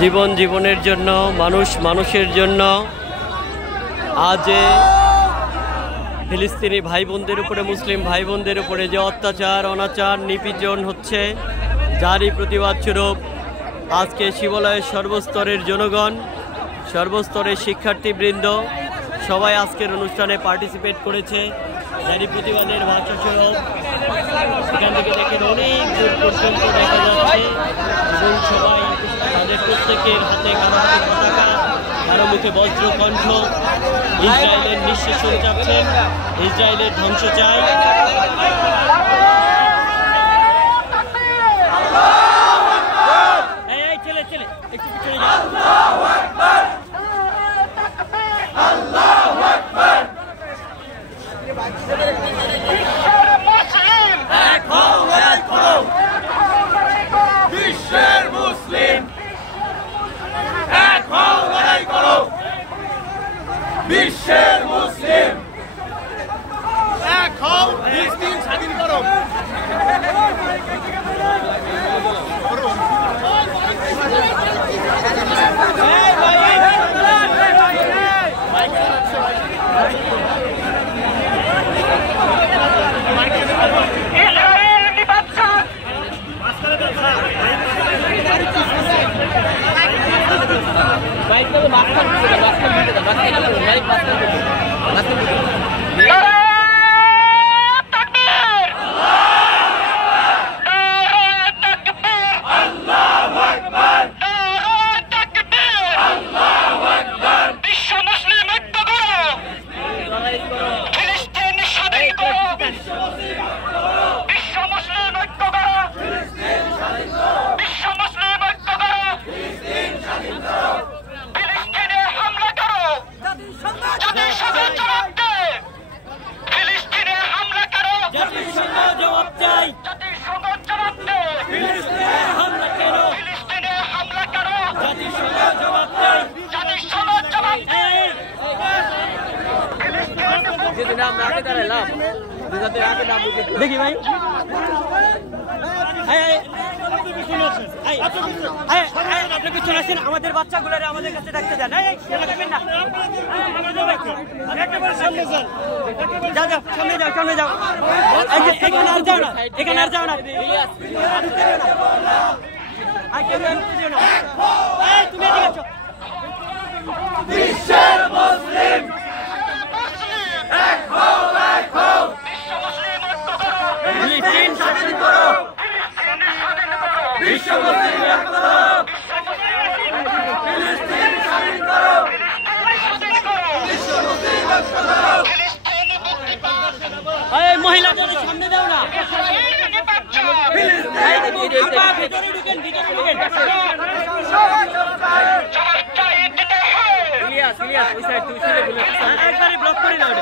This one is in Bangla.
জীবন জীবনের জন্য, মানুষ মানুষের জন্য আজ ফিলিস্তিনি ভাই বোনদের উপরে, মুসলিম ভাই বোনদের উপরে যে অত্যাচার, অনাচার, নিপীড়ন হচ্ছে, যারই প্রতিবাদ স্বরূপ আজকে শিবালয়ের সর্বস্তরের জনগণ, সর্বস্তরের শিক্ষার্থীবৃন্দ সবাই আজকের অনুষ্ঠানে পার্টিসিপেট করেছে। যারই প্রতিবাদের ভাষা স্বরূপ এখান থেকে দেখেন অনেক দূর পর্যন্ত দেখা যাচ্ছে এবং সবাই তাদের প্রত্যেকের হাতে কারো হাতে পতাকা, কারো মুখে বজ্র কণ্ঠ। ইসরায়েলের নিঃশেষ হয়ে যাচ্ছেন, ইসরায়েলের ধ্বংস চাই। ছেলে ছেলে একটু পিছনে যাও। বিশ্বের মুসলিম এক হও, লড়াই করো। বিশ্বের মুসলিম এক হও, ফিলিস্তিন স্বাধীন করো। দেখি ভাই, আপনি কিছু আসেন, আমাদের বাচ্চাগুলোরে আমাদের কাছে ডাকতে দেন। যাও যাও, সামনে যাও, সামনে যাও। এখানে আর যাও না, এখানে আর যাও না। তুমি এদিকে আছো। বিশ্বের মুসলিম এক হও, এক হও। ফিলিস্তিন স্বাধীন করো। বিশ্ব মুসলিম এক করো। ফিলিস্তিন স্বাধীন করো। বিশ্ব মুসলিম এক করো। এই মহিলাদের সামনে দাও না। একবারে ব্লক করে দাও।